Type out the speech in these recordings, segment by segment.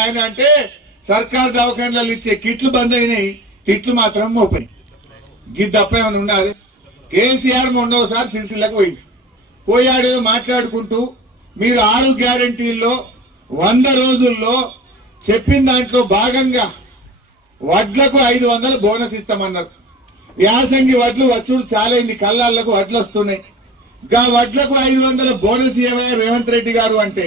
ఆయన అంటే సర్కార్ దవాఖానాలు ఇచ్చే కిట్లు బంద్ అయినాయి, తిట్లు మాత్రం మోపాయి. గిద్ద తప్ప ఏమైనా ఉండాలి? కేసీఆర్ మొన్నోసారి సిరిసిల్లకు పోయాడు మాట్లాడుకుంటూ మీరు 6 గ్యారంటీల్లో 100 రోజుల్లో చెప్పిన దాంట్లో భాగంగా వడ్లకు 500 బోనస్ ఇస్తామన్నారు. యాసంగి వడ్లు వచ్చుడు చాలైంది, కళ్ళాళ్లకు వడ్లు వస్తున్నాయి. గా వడ్లకు 500 బోనస్ ఇవ్వగా రేవంత్ రెడ్డి గారు అంటే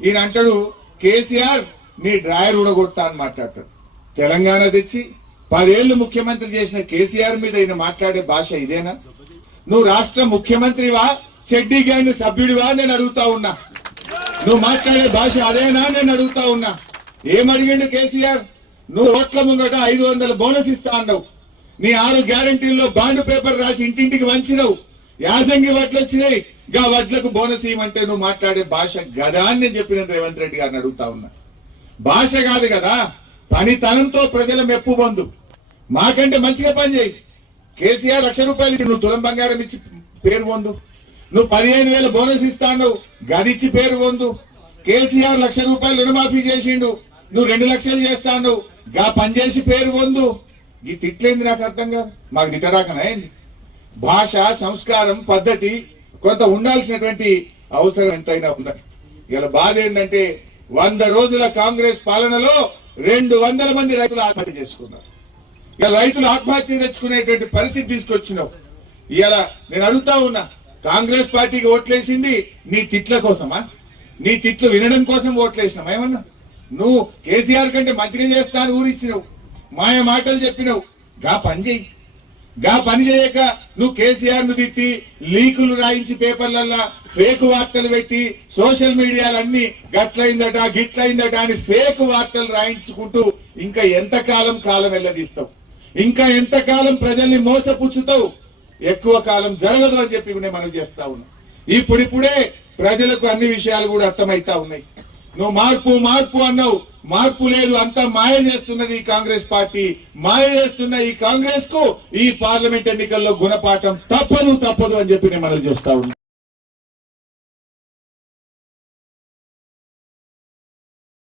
ఈయన అంటాడు కేసీఆర్ నీ డ్రాయర్ ఊడగొడతా అని మాట్లాడతాడు. తెలంగాణ తెచ్చి 10 ఏళ్లు ముఖ్యమంత్రి చేసిన కేసీఆర్ మీద ఈయన మాట్లాడే భాష ఇదేనా? నువ్వు రాష్ట్ర ముఖ్యమంత్రివా, చెడ్డీ గ్యాంగ్ సభ్యుడివా నేను అడుగుతా ఉన్నా. నువ్వు మాట్లాడే భాష అదేనా నేను అడుగుతా ఉన్నా. ఏమడిగిండు కేసీఆర్? నువ్వు ఓట్ల ముంగట 500 బోనస్ ఇస్తా అన్నావు. నీ 6 గ్యారంటీల్లో బాండ్ పేపర్ రాసి ఇంటింటికి వంచినవు. యాసంగి వడ్లు వచ్చినాయి, గా వడ్లకు బోనస్ ఇవ్వమంటే నువ్వు మాట్లాడే భాష గదా అని నేను చెప్పిన రేవంత్ రెడ్డి గారిని అడుగుతా ఉన్నా. భాష కాదు కదా, పనితనంతో ప్రజల మెప్పు పొందు. మాకంటే మంచిగా పని చేయి. కేసీఆర్ 1,00,000 రూపాయలు ఇచ్చి నువ్వు తులం బంగారం ఇచ్చి పేరు పొందు. నువ్వు 15,000 బోనస్ ఇస్తాను, గదిచ్చి పేరు పొందు. కేసీఆర్ 1,00,000 రూపాయలు రుణమాఫీ చేసిండు, నువ్వు 2 లక్షలు చేస్తాను, గా పనిచేసి పేరు పొందు. ఈ తిట్లేంది నాకు అర్థం కాదు. మాకు తిట్టడాకనా ఏంది? భాష, సంస్కారం, పద్ధతి కొంత ఉండాల్సినటువంటి అవసరం ఎంతైనా ఉన్నది. ఇలా బాధ ఏంటంటే 100 రోజుల కాంగ్రెస్ పాలనలో 200 మంది రైతులు ఆత్మహత్య చేసుకున్నారు. ఇలా రైతులు ఆత్మహత్య తెచ్చుకునేటువంటి పరిస్థితి తీసుకొచ్చినావు. ఇలా నేను అడుగుతా ఉన్నా, కాంగ్రెస్ పార్టీకి ఓట్లేసింది నీ తిట్ల కోసమా? నీ తిట్లు వినడం కోసం ఓట్లేసినాం ఏమన్నా? నువ్వు కేసీఆర్ కంటే మంచిగా చేస్తా అని ఊరిచ్చినావు, మాయ మాటలు చెప్పినావు. గా పని చెయ్యి. గా పని చేయక నువ్వు కేసీఆర్ ను తిట్టి లీకులు రాయించి పేపర్లల్లా ఫేక్ వార్తలు పెట్టి సోషల్ మీడియాలన్నీ గట్లయిందట గిట్లయిందట అని ఫేక్ వార్తలు రాయించుకుంటూ ఇంకా ఎంతకాలం కాలం వెళ్ళదీస్తావు? ఇంకా ఎంతకాలం ప్రజల్ని మోసపుచ్చుతావు? ఎక్కువ కాలం జరగదు అని చెప్పి నేను మనం చేస్తా ఉన్నా. ఇప్పుడిప్పుడే ప్రజలకు అన్ని విషయాలు కూడా అర్థమైతా ఉన్నాయి. నువ్వు మార్పు మార్పు అన్నావు, మార్పు లేదు, అంతా మాయ చేస్తున్నది ఈ కాంగ్రెస్ పార్టీ. మాయ చేస్తున్న ఈ కాంగ్రెస్ కు ఈ పార్లమెంట్ ఎన్నికల్లో గుణపాఠం తప్పదు అని చెప్పి నేను మనం చేస్తా ఉన్నా.